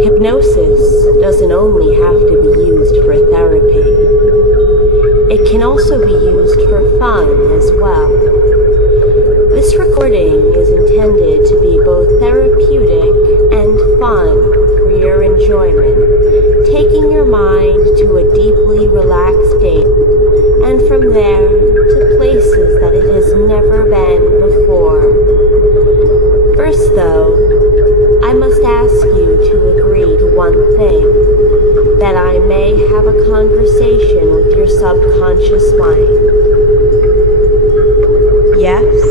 Hypnosis doesn't only have to be used for therapy. It can also be used for fun as well. This recording is intended to be both therapeutic and fun for your enjoyment, taking your mind to a deeply relaxed state, and from there to places that it has never been before. First though, I must ask you to agree to one thing, that I may have a conversation with your subconscious mind. Yes?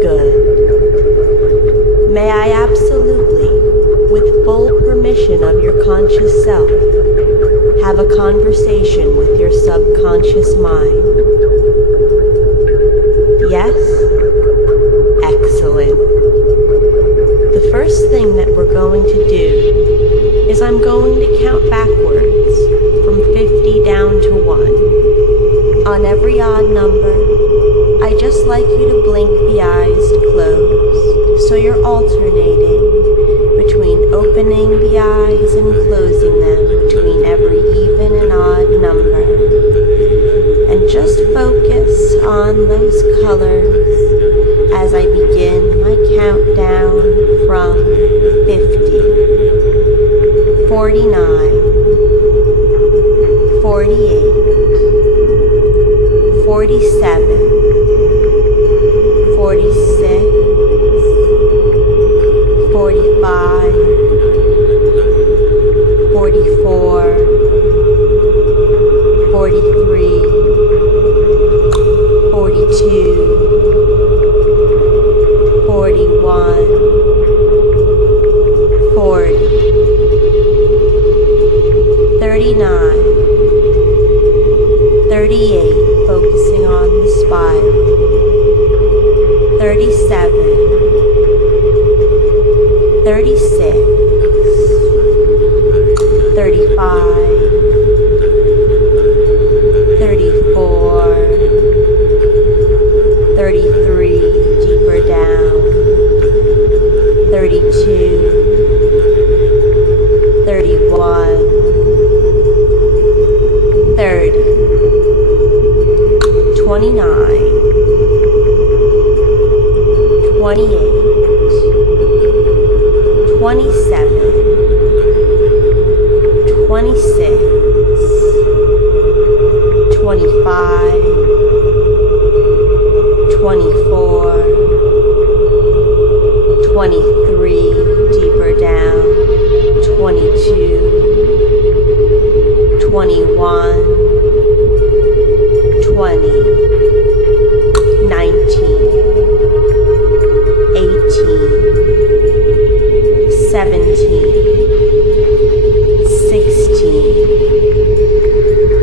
Good. May I absolutely, with full permission of your conscious self, have a conversation with your subconscious mind? Yes? Excellent. The first thing that we're going to do is I'm going to count backwards from 50 down to 1. On every odd number, I'd just like you to blink the eyes to close, so you're alternating between opening the eyes and closing them between every even and odd number. And just focus on those colors as I begin my countdown from 50, 49, 48, 47, 46, 45, 44, 43, 42, 41, 40, 39, 38, focusing on the spine, 37, 36, 35, 34, 33, deeper down, 32, 31, 30, 29, 28, 27, 26, 25, 24, 23, deeper down, 22, 21, 20, 19, 18, 17, 16,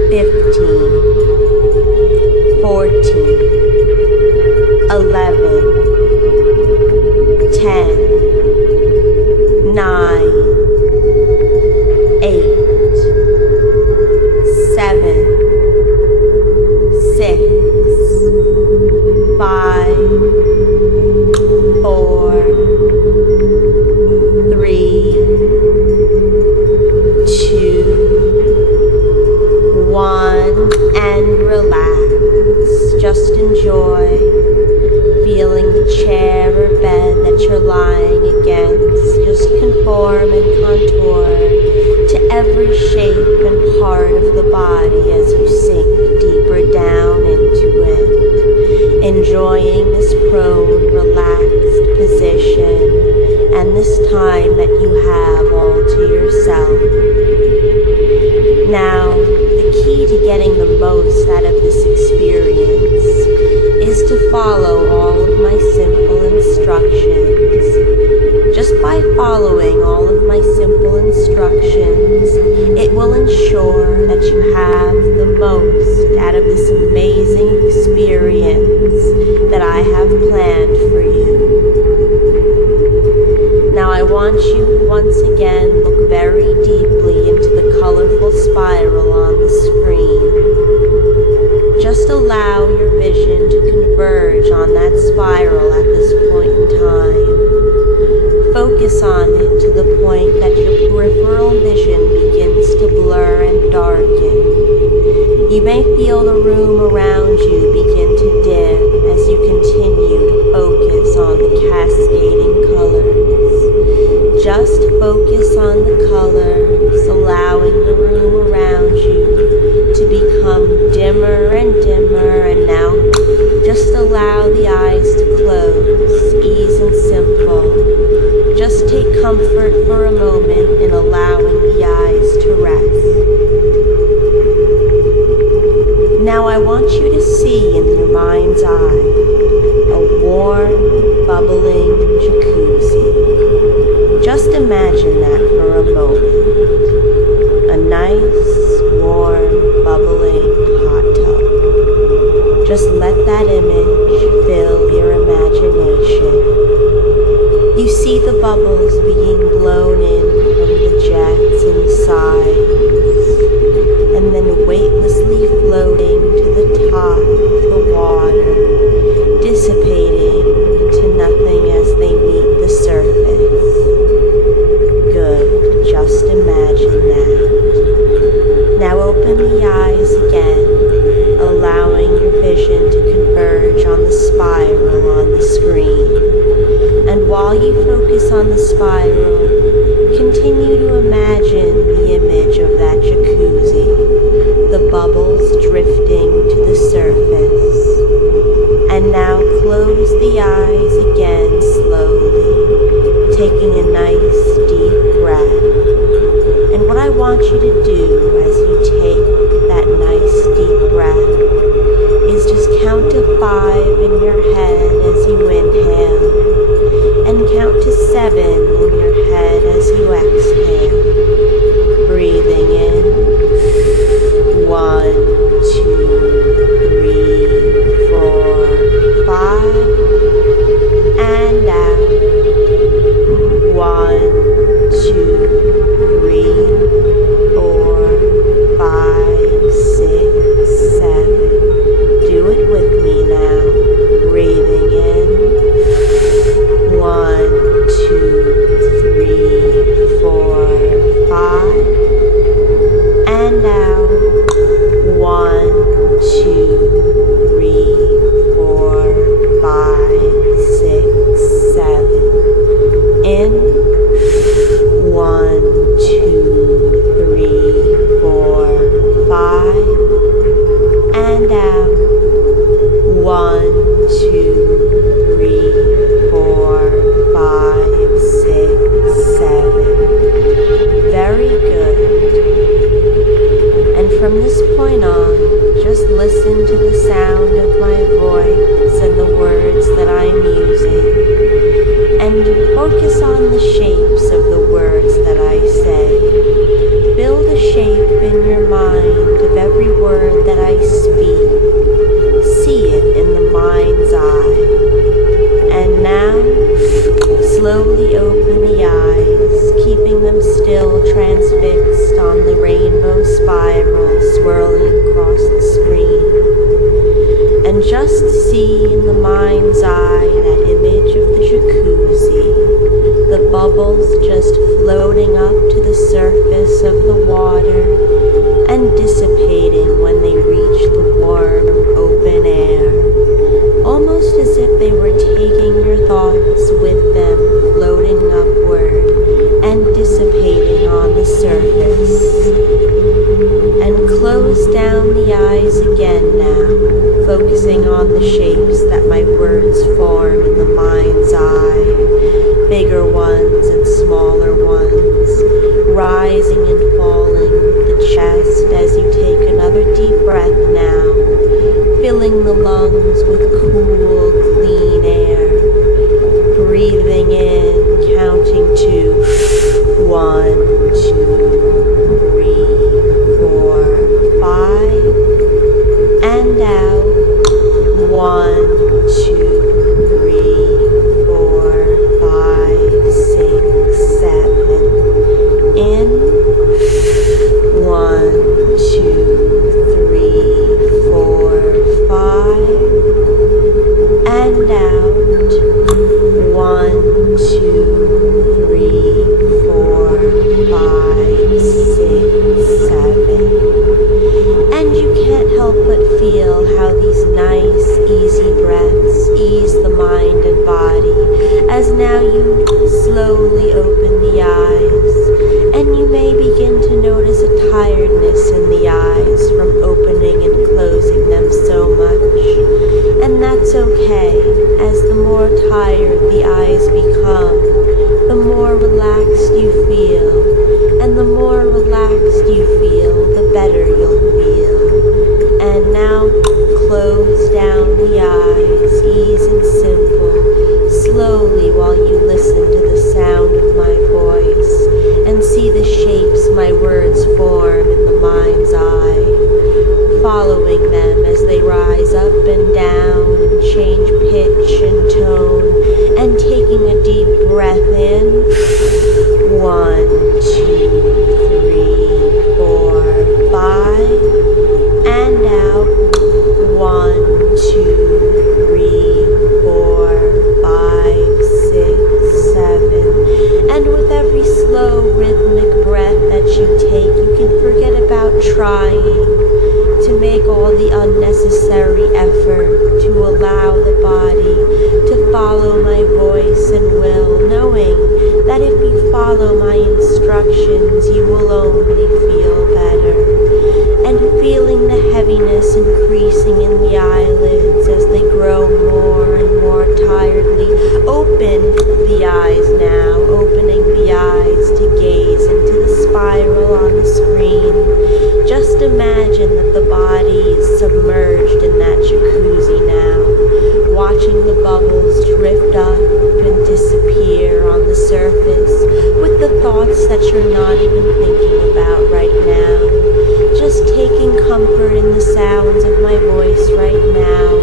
15, 14, 11, 10, 9, 8, 7, 6, 5, 4, 3, 2, 1, and relax. Just enjoy feeling the chair or bed that you're lying against. Just conform and contour to every shape and part of the body as you sink deeper down into it, enjoying this prone, relaxed position and this time that you have all to yourself. Now, the key to getting the most out of this experience is to follow all of my simple instructions. Just by following all of my simple instructions, it will ensure that you have the most out of this amazing experience that I have planned for you. Now I want you to once again look very deeply into the colorful spiral on the screen. just allow your vision to converge on that spiral at this point in time. Focus on it to the point that your peripheral vision begins to blur and darken. You may feel the room around you begin to dim as you continue to focus on the cascading colors. Just focus on the colors, allowing the room around you to become dimmer and dimmer, and now just allow the eyes to close, easy and simple. Just take comfort for a moment in allowing the eyes to rest. Now I want you to see in your mind's eye a warm, bubbling jacuzzi. Just imagine that for a moment. A nice, warm, bubbling hot tub. Just let that image fill your imagination. You see the bubbles being blown in from the jets inside, and then weightlessly floating to the top of the water, dissipating into nothing as they meet the surface. Good, just imagine that. Now open the eyes again, allowing your vision to converge on the spiral on the screen. And while you focus on the spiral, continue to imagine the image of that jacuzzi, the bubbles drifting to the surface. And now close the eyes again slowly, taking a nice deep breath. And what I want you to do as you take that nice deep breath is just count to 5 in your head as you inhale, and count to 7 in your head as you exhale. Breathing in, 1, 2, 3, 4, 5, and out, 1, 2, 3, 4, 5, 6, 7. Do it with me now. Breathing in, 1, 2, 3, 4, 5, and out, 1, 2, 3, 4, 5, 6, 7. In, 1, 2, 3, 4, 5, and out, 1, 2, 3, 4, 5, 6, 7. Very good. And from this point on, just listen to the sound of my voice and the words that I'm using, and focus on the shapes of the words that I say. Build a shape in your mind of every word that I speak. See it in the mind's eye. And now, slowly open the eyes, keeping them still transfixed on the rainbow spiral swirling across the screen. And just see in the mind's eye that image of the jacuzzi, the bubbles just floating up to the surface of the water and dissipating when they reach the warm, open air, almost as if they were taking your thoughts with them, floating upward and dissipating on the surface. And close down the eyes again now, focusing on the shapes that my words form in the mind's eye, bigger ones and smaller ones, rising and falling with the chest as you take another deep breath now, filling the lungs with cool, clean air. Breathing in, counting to 1, 2, 3, 4, 5, and out, 1, 2, 3, 4, 5, 6, 7. slowly open the eyes, and you may begin to notice a tiredness in the eyes from opening and closing them so much. And that's okay, as the more tired the eyes become, the more relaxed you feel, and the more relaxed you feel, the better you'll feel. And now, close down the eyes, ease and simple, slowly while you listen to the sound of my voice, and see the shapes my words form in the mind's eye, following them as they rise up and down and change pitch and tone, and taking a deep breath in. 1, 2, 3, 4, 5, and out. 1, 2, 3, 4, 5, 6, 7. And with every slow rhythmic breath that you take, you can forget about trying to make all the unnecessary effort to allow the body to follow my voice and will, knowing that if you follow my instructions, you will only feel better. And feeling the heaviness increasing in the eyelids as they grow more and more tiredly, open the eyes now, opening the eyes to gaze into the spiral on the screen. Just imagine that the body is submerged in that jacuzzi now, watching the bubbles drift up and disappear on the surface with the thoughts that you're not even thinking about right now. Just taking comfort in the sounds of my voice right now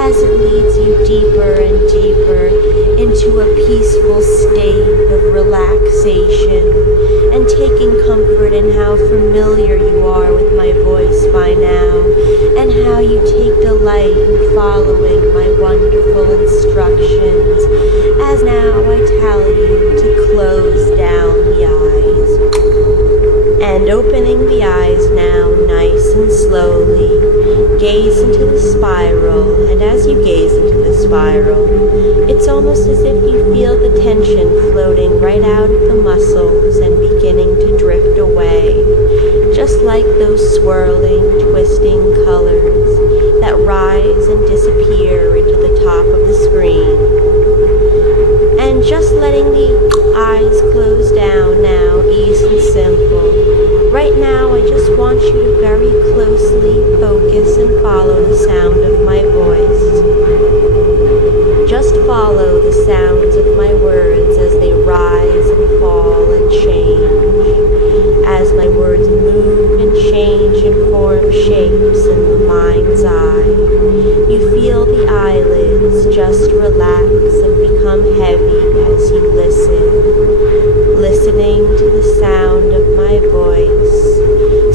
as it leads you deeper and deeper into a peaceful state of relaxation, and taking comfort in how familiar you are with my voice by now, and how you take delight in following my wonderful instructions, as now I tell you to close down the eyes. And opening the eyes now nice and slowly, gaze into the spiral, and as you gaze into the spiral, it's almost as if you feel the tension floating right out of the muscles and beginning to drift away, just like those swirling, twisting colors that rise and disappear into the top of the screen. And just letting the eyes close down now, easy and simple. Right now, I just want you to very closely focus and follow the sound of my voice. Just follow the sounds of my words as they rise and fall and change, as my words move and change and form shapes in the mind's eye. You feel the eyelids just relax and become heavy as you listen, listening to the sound of my voice,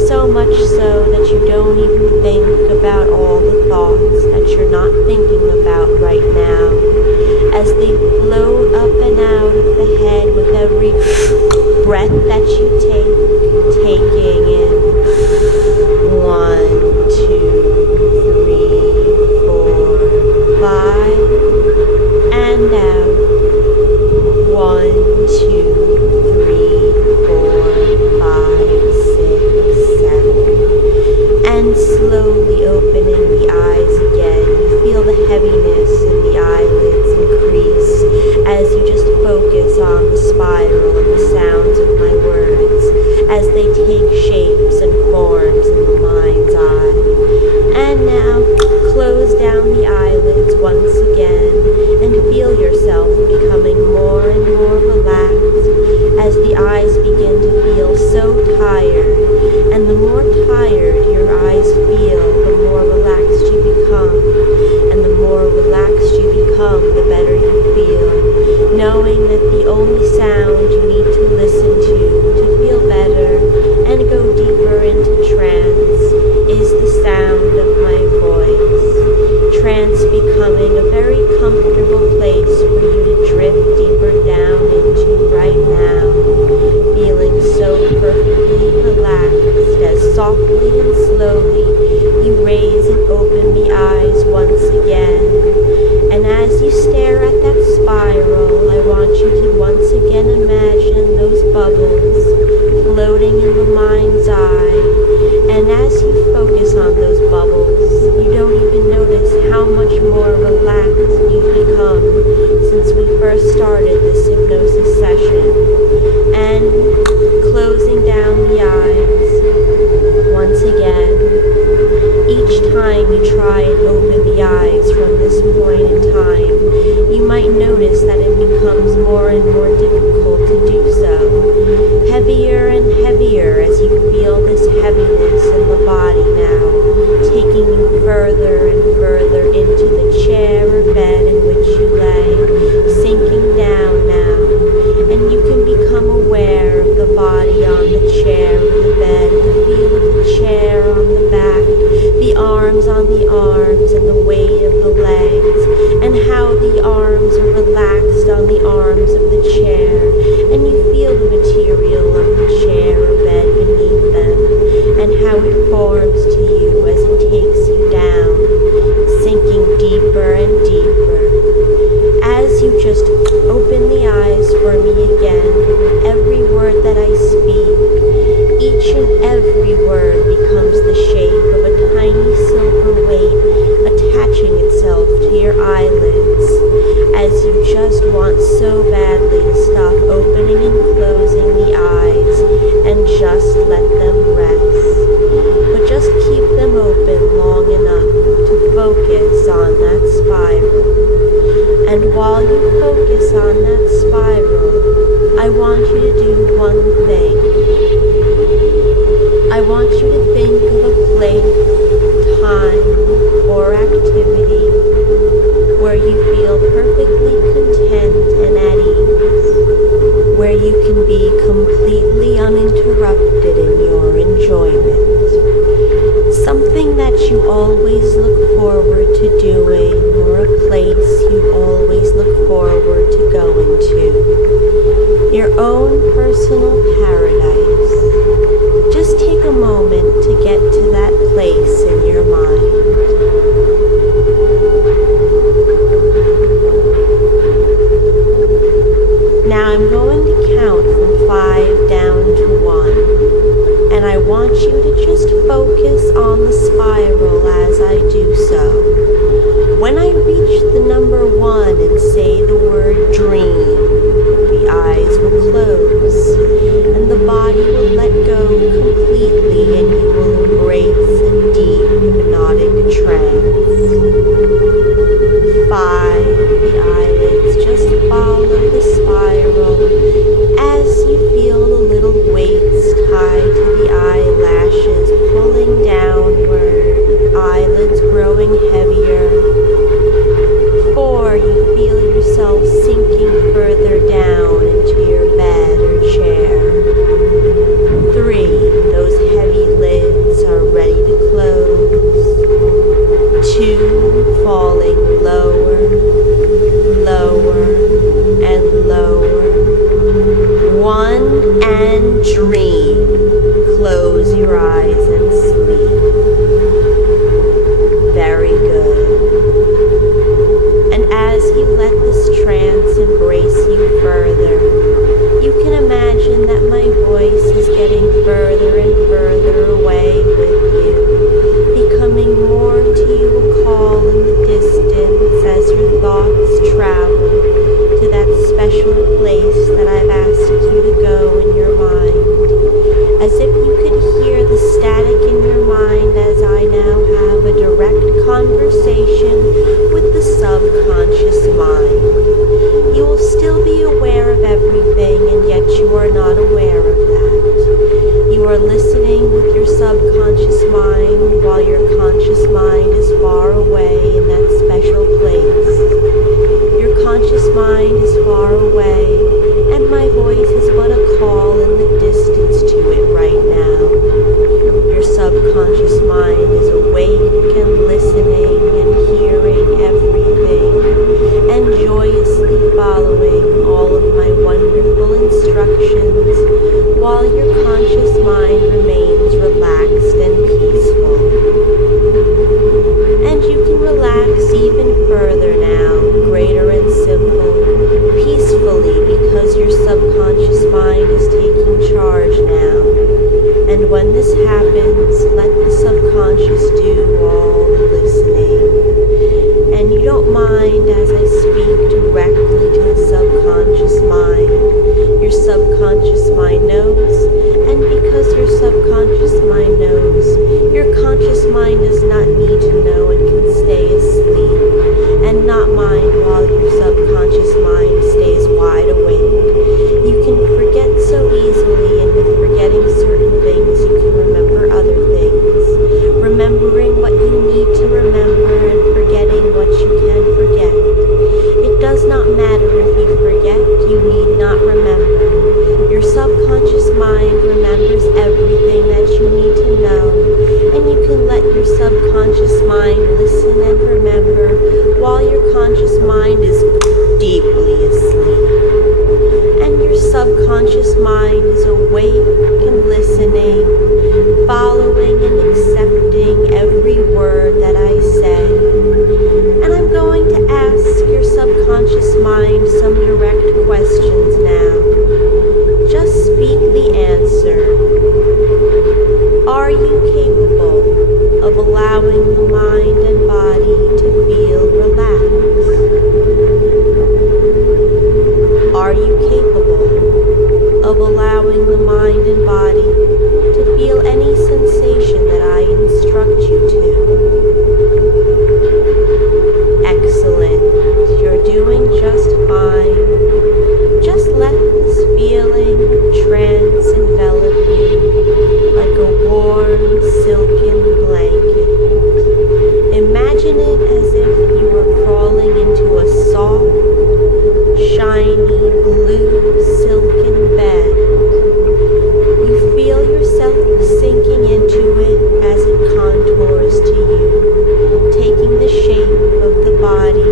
so much so that you don't even think about all the thoughts that you're not thinking about right now, as they float up and out of the head with every breath that you take, taking in 1, 2, 3, 4, 5, and out 1, 2, 3, 4, 5, 6, 7, and slowly opening the eyes again. You feel the heaviness in the eyelids increase as you just focus on the spiral and the sounds of my words as they take shapes and forms in the mind's eye. And now close down the eyelids once again and feel yourself becoming more and more relaxed as the eyes begin to feel so tired. And the more tired your eyes feel, the more relaxed you become. And the more relaxed you become, the better you feel, knowing that the only sound you need to listen to feel better and go deeper into trance is the sound of my voice. Trance becoming a very comfortable place for you to drift deeper down into right now, feeling so perfectly relaxed again imagine those bubbles floating in the mind's eye, and as you focus on those bubbles, you don't even notice how much more relaxed you've become since we first started this hypnosis session. And closing down the eyes, once again, each time you try and open the eyes from this point in time, you might notice that it becomes more and more difficult to do so. Heavier and heavier as you feel this heaviness in the body now, taking you further and further into the chair or bed in which you lay, sinking down now, and you can become aware of the body on the chair or the bed, the feel of the chair on the back, the arms on the arms and the weight of the legs, and how the arms are relaxed on the arms of the chair, and you feel the material of the chair or bed beneath them, and how it forms to you as it takes you down, sinking deeper and deeper. As you just open the eyes for me again, every word that I speak, each and every word becomes the shape of a tiny silver weight attaching itself to your eyelids, as you just want so badly to stop opening and closing the eyes and just let them rest. But just keep them open long enough to focus on that spiral. And while you focus on that spiral, I want you to do one thing. I want you to think of a place, time, or activity where you feel perfectly content and at ease, where you can be completely uninterrupted in your enjoyment. Something that you always look forward to doing, or a place you always look forward to going to. Your own personal paradise. Just take a moment to get to that place in your mind. Now I'm going to count from 5 down to 1, and I want you to just focus on the spiral as I do so. When I reach the number 1 and say the word dream, the eyes will close, and the body will let go completely, and you will embrace a deep hypnotic trance. 5, the eyelids just follow the spiral as you feel the little weights tied to the eyelashes pulling downward, eyelids growing heavier. 4, you feel yourself sinking further down into your bed or chair. 3, those heavy lids are ready to close. 2, falling lower, lower, and lower. 1, and dream. Close your eyes and sleep. Very good. And as you let this trance embrace you further, you can imagine that my voice is getting further and further away with you, becoming more to you a call in the distance as your thoughts travel to that special place that I've asked you to go in your mind, as if you could hear the static in your mind as I now have a direct conversation with the subconscious mind. You will still be aware of everything, and yet you are not aware of that. You are listening with your subconscious mind while your conscious mind is far away in that special place. Your conscious mind is far away, and my voice is but a call in the distance to it right now. Your subconscious mind is awake and listening and hearing everything, and joyously following all of my wonderful instructions, while your conscious mind remains relaxed and peaceful. And you can relax even further now, greater and simple, peacefully, because your subconscious mind is taking charge now. And when this happens, let the subconscious do all the listening. And you don't mind as I speak directly to the subconscious mind. Your subconscious mind knows, and because your subconscious mind knows, your conscious mind does not need to know and can stay asleep, and not mind while your subconscious mind stays wide awake. You can forget so easily, and with forgetting certain things, you can remember other things. Remembering what you need to remember and forgetting what you can forget. It does not matter if you forget, you need not remember. Your subconscious mind remembers everything that you need to know, and you can let your subconscious mind listen and remember while your conscious mind is deeply asleep. And your subconscious mind is awake and listening, following and accepting every word that I say. And I'm going to ask your subconscious mind some direct questions now. Just speak the answer. Are you capable of allowing the mind and body to feel relaxed? Are you capable of allowing the mind and body to feel any sensation that I instruct you to? Excellent. You're doing just fine. Just let this feeling of trance envelop you like a warm, silken blanket. Imagine it as if you were crawling into a soft, shiny, blue, silken bed. You feel yourself sinking into it as it contours to you, taking the shape of the body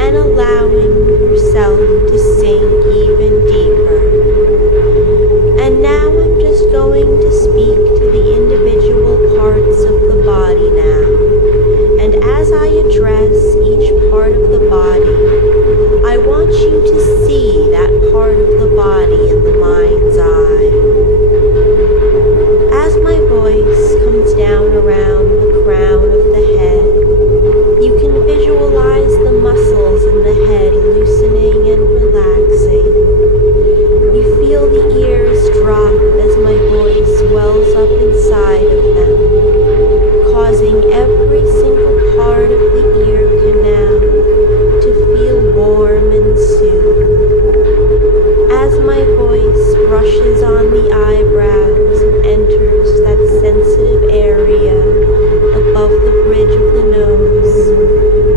and allowing yourself to sink even deeper. And now I'm just going to speak to the individual parts of the body now. And as I address each part of the body, I want you to see that part of the body in the mind's eye. As my voice comes down around the crown of the head, you can visualize the muscles in the head loosening and relaxing. You feel the ears drop as my voice wells up inside of them, causing every single part of the ear canal to feel warm and soothed. As my voice brushes on the eyebrows and enters that sensitive area above the bridge of the nose,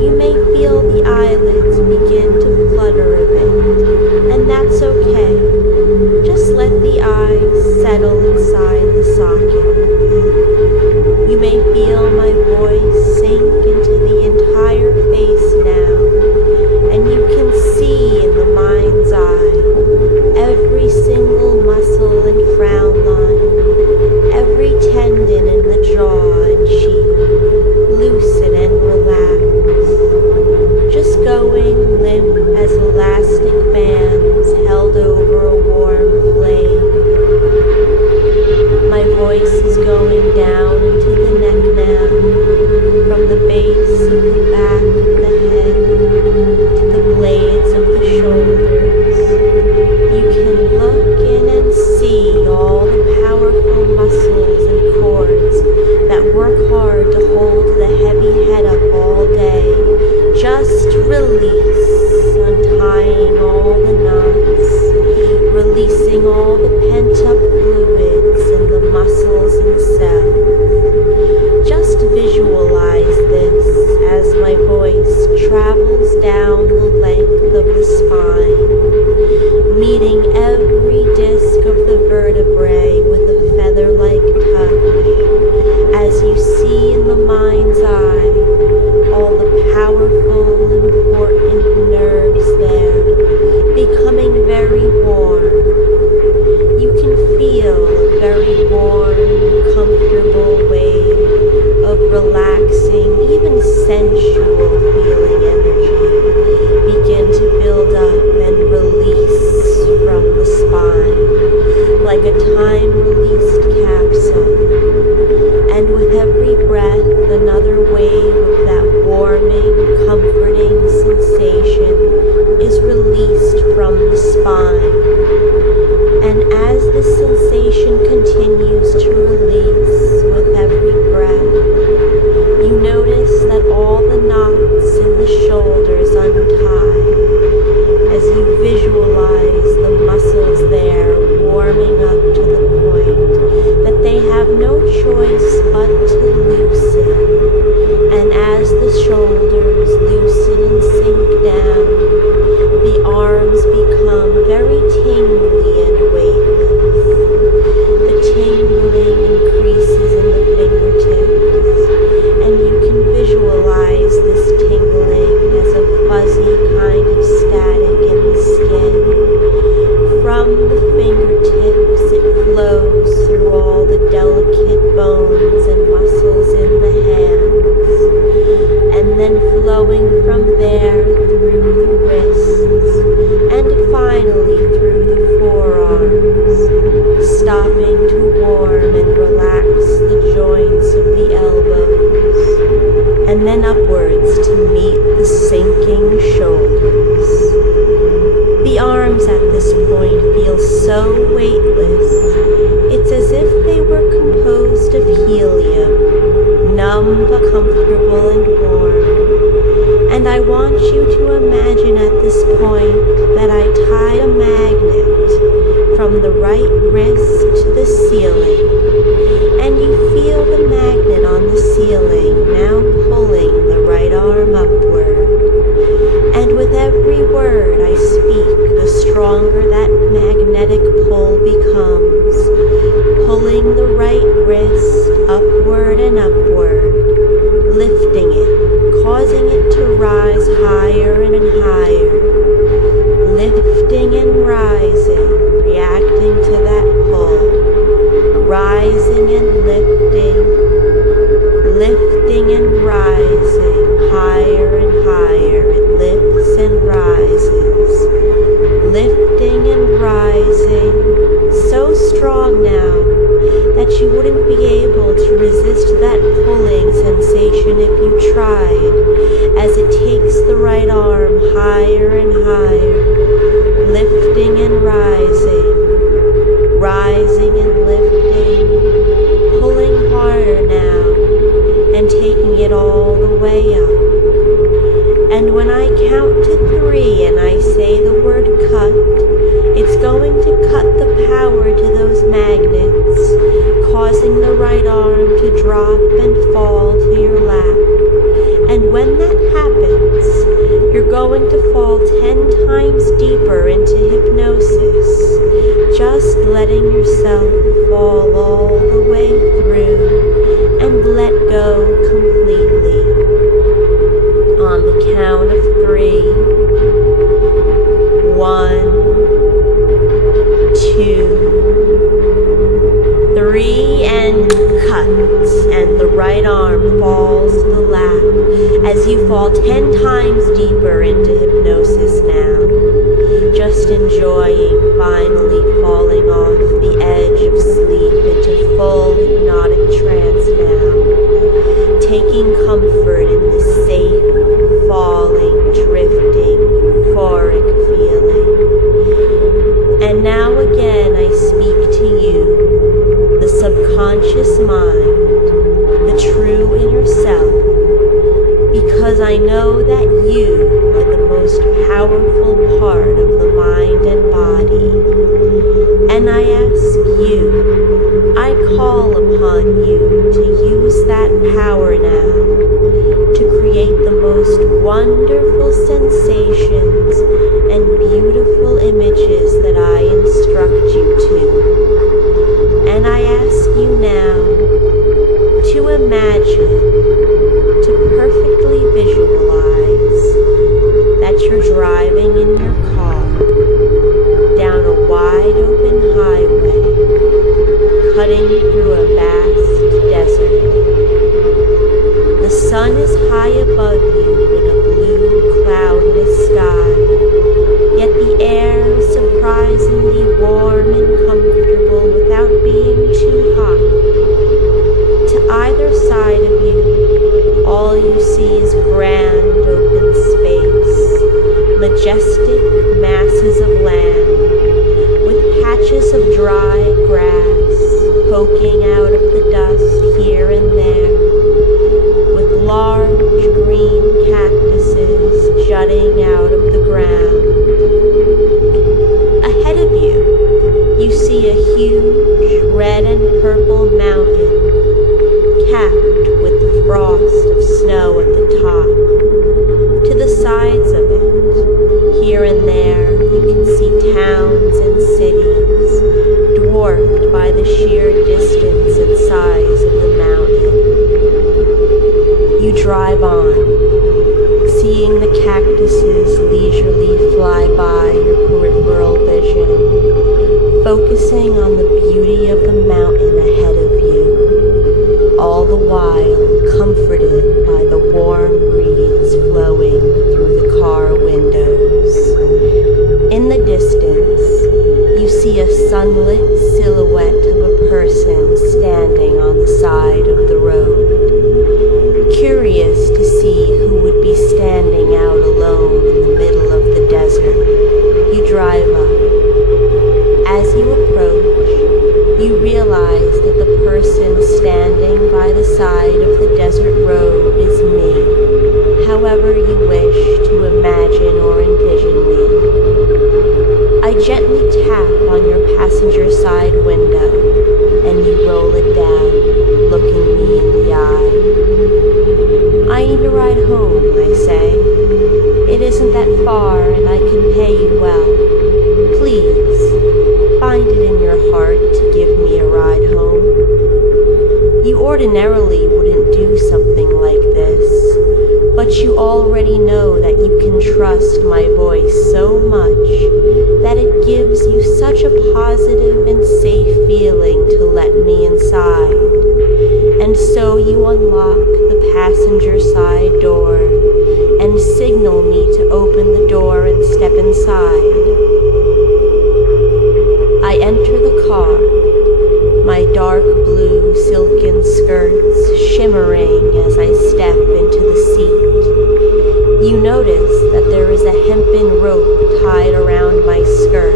you may feel the eyelids begin to flutter a bit, and that's okay. Just let the eyes settle inside the socket. You may feel my voice sink into the entire face now, and you can see in the mind's eye every single muscle and frown line weightless. It's as if they were composed of helium, numb but comfortable and warm. And I want you to imagine at this point that I tie a magnet from the right wrist to the ceiling. And you feel the magnet on the ceiling now pulling the right arm upward. And with every word I speak, the stronger that magnetic pull becomes, pulling the right wrist upward and upward, lifting it, causing it to rise higher and higher, lifting and rising, reacting to that pull, rising and lifting, lifting and rising, higher and higher, it lifts and rises, lifting and rising, so strong now that you wouldn't be able to resist that pulling sensation if you tried, as it takes the right arm higher and higher, lifting and rising, rising and lifting, pulling harder now, and taking it all the way up. And when I count to 3 and I say the word cut, it's going to cut the power to those magnets, causing the right arm to drop and fall to your lap. And when that happens, you're going to fall 10 times deeper into hypnosis, just letting yourself fall all the way through and let go completely. On the count of 3, 1, 2, 3, and cut. And the right arm falls to the lap as you fall 10 times deeper into hypnosis now. Just enjoying finally falling off the edge of sleep into full hypnotic trance now. Taking comfort in this safe, falling, drifting, euphoric feeling. And now again I speak to you, the subconscious mind, the true inner self, because I know that you are the most powerful part of the mind and body. And I ask you, I call upon you to use that power now to create the most wonderful sensations and beautiful images that I instruct you to. And I ask you now to imagine, to perfectly visualize that you're driving in your car down a wide open highway, cutting through a vast desert. The sun is high above you in a blue, cloudless sky, yet the air is surprisingly warm and comfortable without being too hot. To either side of you, all you see is grand open space, majestic masses of land, with patches of dry grass poking out of the dust here and there, with large green cactuses jutting out of the ground. Ahead of you, you see a huge red and purple mountain, capped with the frost of snow at the top. To the sides of it, here and there, you can see towns and cities, dwarfed by the sheer distance and size of the mountain. You drive on, seeing the cactuses leisurely fly by your peripheral vision, focusing on the beauty of the mountain ahead of you, all the while comforted by the warm breeze flowing through the car windows. In the distance, you see a sunlit silhouette of a person standing on the side of the road. Curious to see who would be standing out alone in the middle of the desert, you drive up. As you approach, you realize that the person standing by the side of the desert road is me, however you wish to imagine or envision me. I gently tap on your passenger side window, and you roll it down, looking me in the eye. I need a ride home, I say. It isn't that far, and I can pay you well. Please, find it in your heart to give me a ride home. You ordinarily wouldn't do something like this, but you already know that you can trust my voice so much that it gives you such a positive and safe feeling to let me inside. And so you unlock the passenger side door and signal me to open the door and step inside. I enter the car, my dark blue silken skirts shimmering as I step into the seat. You notice that there is a hempen rope tied around my skirt,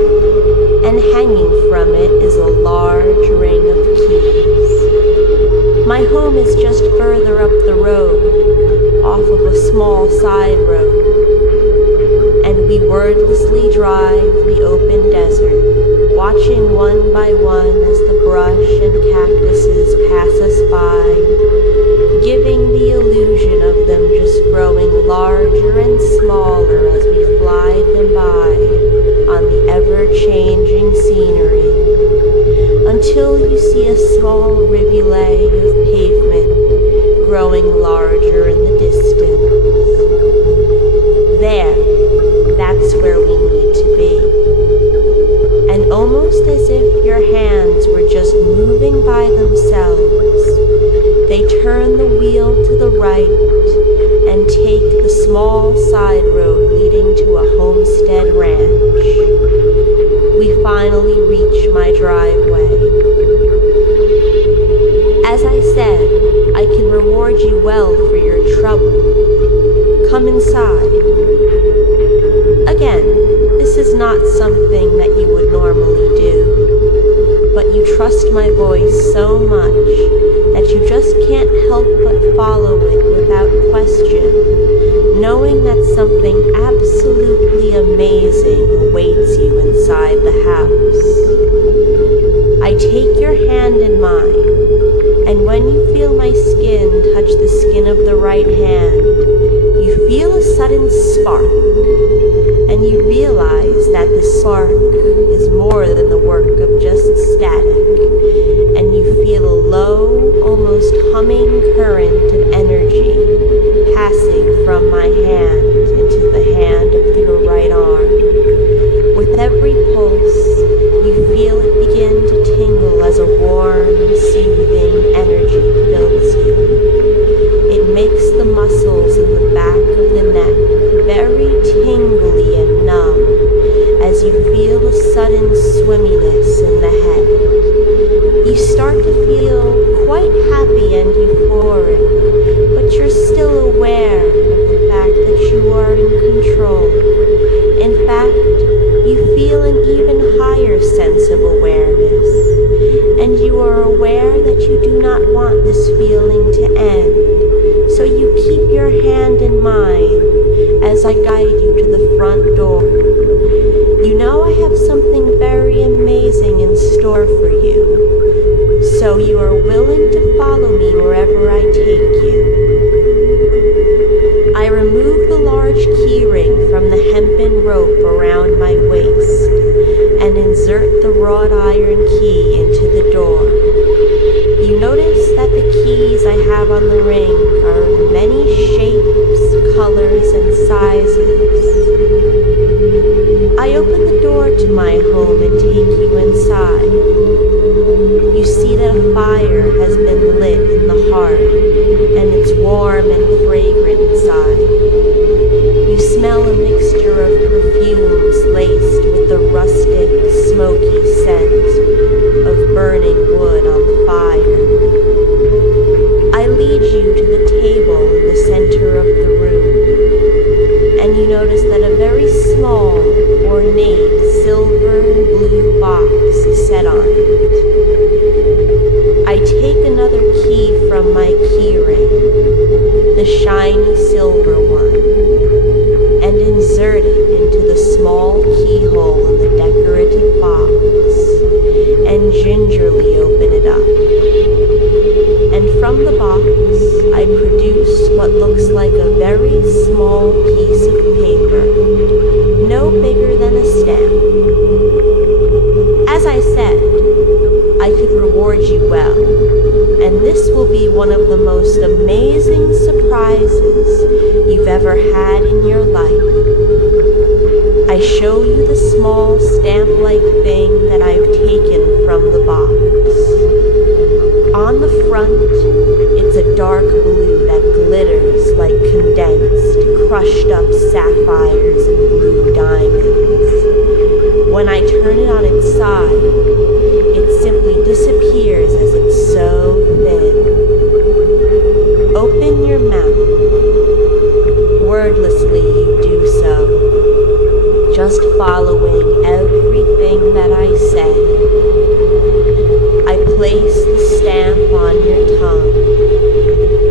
and hanging from it is a large ring of keys. My home is just further up the road, off of a small side road, and we wordlessly drive the open desert, watching one by one as the brush and cactuses pass us by, giving the illusion of them just growing larger and smaller as we glide them by on the ever-changing scenery, until you see a small rivulet of pavement growing larger in the distance. There, that's where we need to be. And almost as if your hands were just moving by themselves, they turn the wheel to the right and take the small side road leading to a homestead ranch. We finally reach my driveway. As I said, I can reward you well for your trouble. Come inside. Again, this is not something that you would normally do, but you trust my voice so much that you just can't help but follow it without question, knowing that something absolutely amazing awaits you inside the house. I take your hand in mine, and when you feel my skin touch the skin of the right hand, you feel a sudden spark, and you realize that the spark is more than the work of just static, and you feel a low, almost humming current of energy passing from my hand into the hand of your right arm. With every pulse, you feel it begin to tingle as a warm, soothing energy fills you. It makes the muscles in the back of the neck very tingly and numb as you feel a sudden swimminess in the head. You start to feel quite happy and euphoric, but you're still aware of the fact that you are in control. In fact, you feel an even higher sense of awareness, and you are aware that you do not want this feeling to end, so you keep your hand in mine as I guide you to the front door. You know I have something very amazing in store for you, so you are willing to follow me wherever I take you. I remove the large key ring from the hempen rope around my waist and insert the wrought iron key into the door. You notice that the keys I have on the ring are of many shapes, colors, and sizes. I open the door to my home and take you inside. You see that a fire has been lit in the hearth, and it's warm and fragrant inside. You smell a mixture of perfumes laced with the rustic, smoky scent of burning wood on the fire. I lead you to the table in the center of the room, and you notice that a very small, ornate silver and blue box I take another key from my key ring, the shiny silver one, and insert it into the small keyhole in the decorative box, and gingerly open it up. And from the box, I produce what looks like a very small piece of paper, no bigger than a stamp. As I said, I could reward you well, and this will be one of the most amazing surprises you've ever had in your life. I show you the small stamp-like thing that I've taken from the box. On the front, it's a dark blue that glitters like condensed, crushed up sapphires and blue diamonds. When I turn it on its side, it simply disappears as it's so thin. Open your mouth. Wordlessly you do so, just following everything that I say. I place the stamp on your tongue.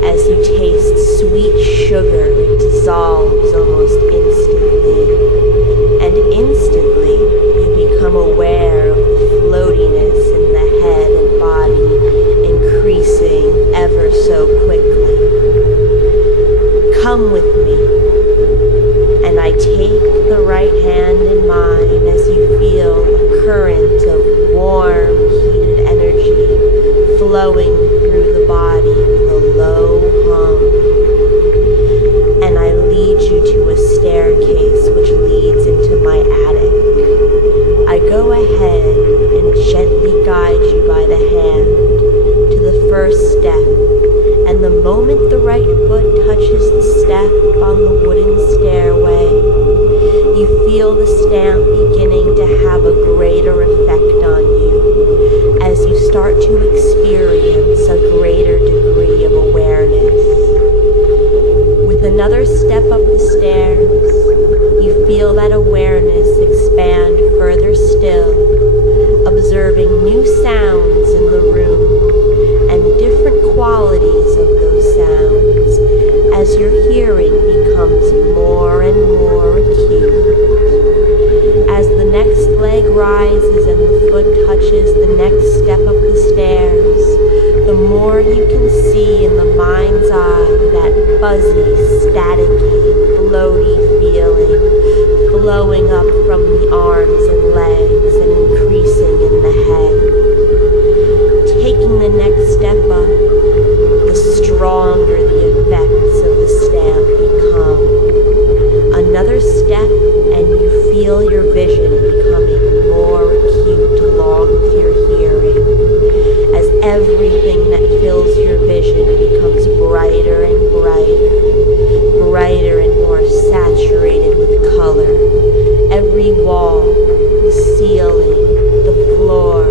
As you taste sweet sugar, it dissolves almost instantly, and instantly you become aware of the floatiness in the head and body, increasing ever so quickly. Come with me, and I take the right hand in mine as you feel a current of warm, heated energy flowing through the body with a low hum. And I lead you to a staircase which leads into my attic. I go ahead and gently guide you by the hand to the first step, and the moment the right foot touches the step on the wooden stairway, you feel the stamp beginning to have a greater effect on you as you start to experience a greater degree of awareness. With another step up the stairs, you feel that awareness expand further still, observing new sounds in the room and different qualities of those sounds as your hearing becomes more and more acute. As the next leg rises and the foot touches the next step up the stairs, the more you can see in the mind's eye that fuzzy, staticky, floaty feeling flowing up from the arms and legs and increasing in the head. Taking the next step up, the stronger the effects of the stamp become. Another step and you feel your vision becoming more acute along with your hearing, as everything that fills your vision becomes brighter and brighter, brighter and more saturated with color. Every wall, the ceiling, the floor,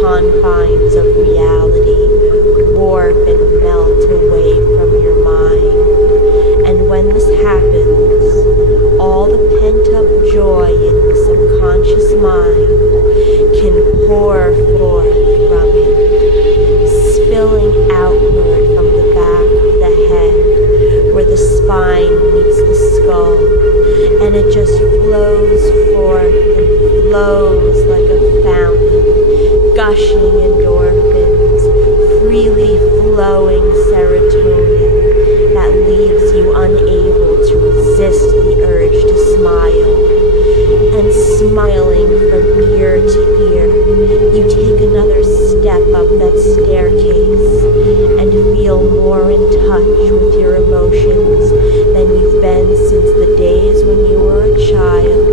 confines of reality warp and melt away from your mind. And when this happens, all the pent-up joy in the subconscious mind can pour forth from it, spilling outward from the back of the head where the spine meets the skull, and it just flows forth and flows like a fountain, gushing endorphins, freely flowing serotonin that leaves you unable to resist the urge to smile. And smiling from ear to ear, you take another step up that staircase and feel more in touch with your emotions than you've been since the days when you were a child.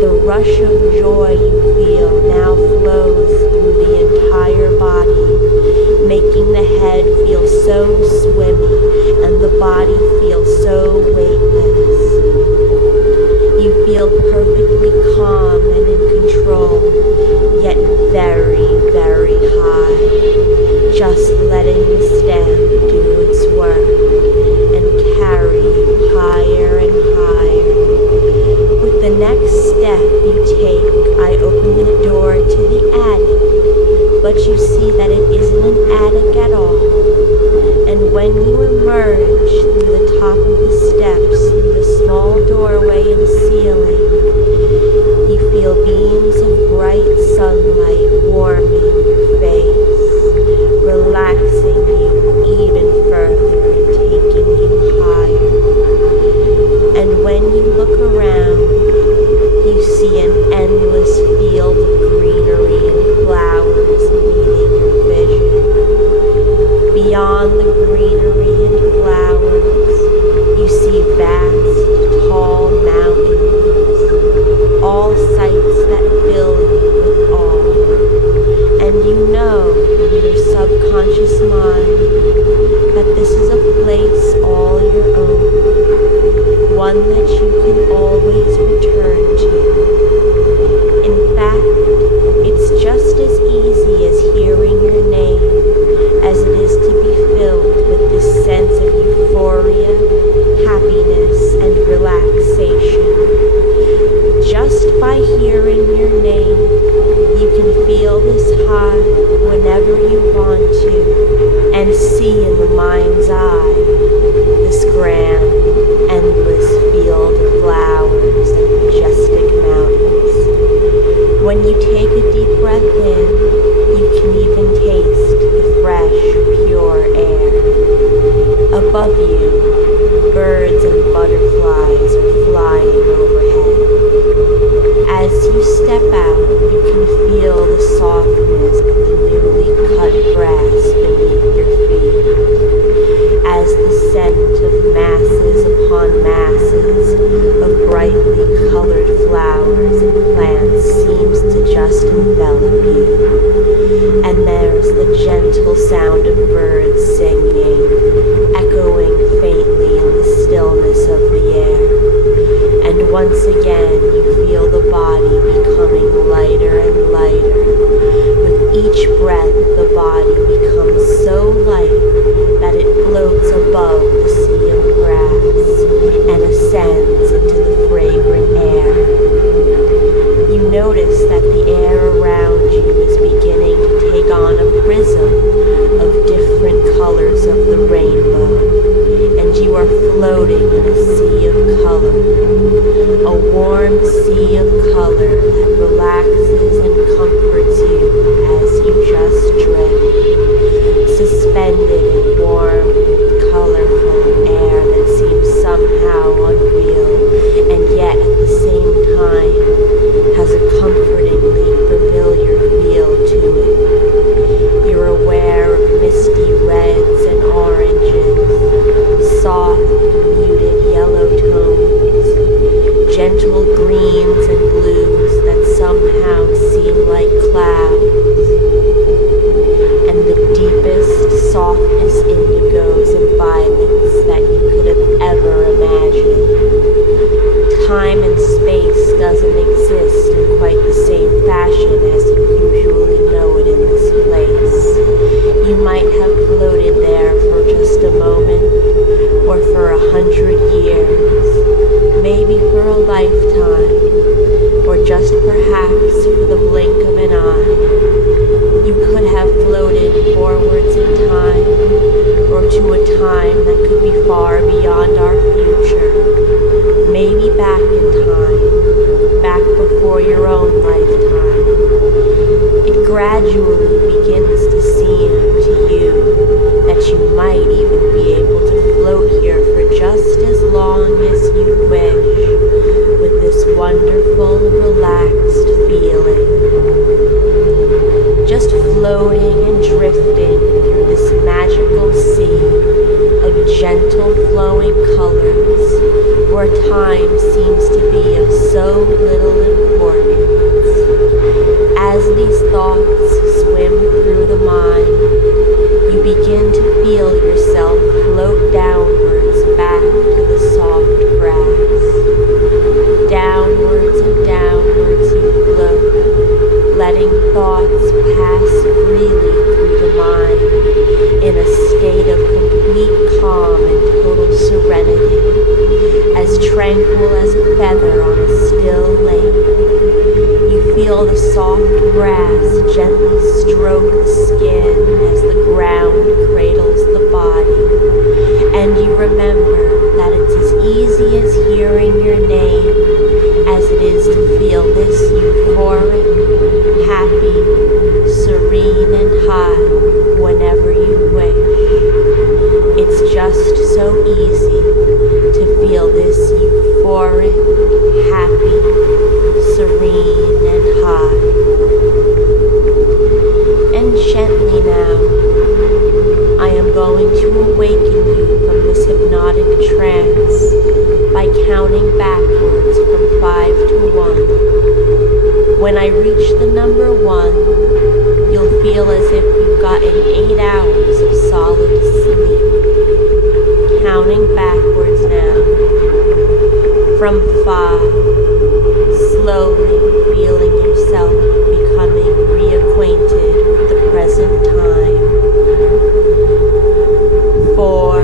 The rush of joy you feel now flows through the entire body, making the head feel so swimmy and the body feel so weightless. You feel perfectly calm and in control, yet very, very high, just letting the stem do its work and carry you higher and higher. With the next step you take, I open the door to the attic, but you see that it isn't an attic at all. And when you emerge through the top of the steps, through the small doorway in the ceiling, you feel beams of bright sunlight warming your face, relaxing you even further and taking you higher. And when you look around, you see an endless field of greenery and flowers meeting your vision. Beyond the greenery and flowers, you see vast, tall mountains, all sights that fill you with awe. And you know in your subconscious mind that this is a place all your own, one that you can always return to. In fact, it's just as easy as hearing your name as it is to be filled with this sense of euphoria, happiness, and relaxation. Just by hearing your name, you can feel this high whenever you want to, and see in the mind's eye this grand, endless field of flowers and majestic mountains. When you take a deep breath in, you can even taste the fresh, pure air. Above you, birds and butterflies are flying overhead. As you step out, you can feel the softness of the newly cut grass beneath your feet, as the scent of masses upon masses of brightly colored flowers and plants seems to just envelop you. And there's the gentle sound of birds singing, echoing faintly in the stillness of the air. And once again you feel the body becoming lighter and lighter. With each breath the body becomes so light that it floats above the sea of grass and ascends into the fragrant air. You notice that the air around you is beginning to take on a prism of different colors of the rainbow, and you are floating in a sea of color, a warm sea of color that relaxes and comforts you as you just drift, suspended in warm, colorful air that seems somehow unreal. gradually begins to seem to you that you might even be able to float here for just as long as you wish, with this wonderful, relaxed feeling. Just floating and drifting through this magical sea of gentle flowing colors, where time seems to be of so little importance. As these thoughts swim through the mind, you begin to feel yourself float downwards back to the soft grass. Downwards and downwards you float, letting thoughts pass freely through the mind in a state of complete calm and total serenity, as tranquil as a feather on a still lake. You feel the soft grass gently stroke the skin as the ground cradles the body, and you remember that it's as easy as hearing your name as it is to feel this euphoric, happy, serene, and high whenever you wish. It's just so easy to feel this euphoric, happy, serene, and high. And gently now, I am going to awaken you from this hypnotic trance by counting backwards from 5 to 1. When I reach the number 1, you'll feel as if you've gotten 8 hours of solid sleep. Counting backwards now. From 5, slowly feeling yourself becoming reacquainted with the present time. 4,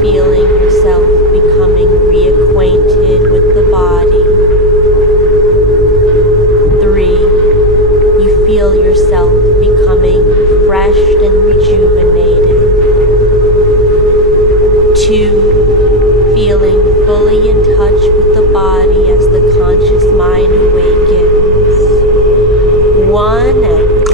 feeling yourself becoming reacquainted with the body. 3, you feel yourself becoming refreshed and rejuvenated. 2, feeling fully in touch with the body as the conscious mind awakens. 1, and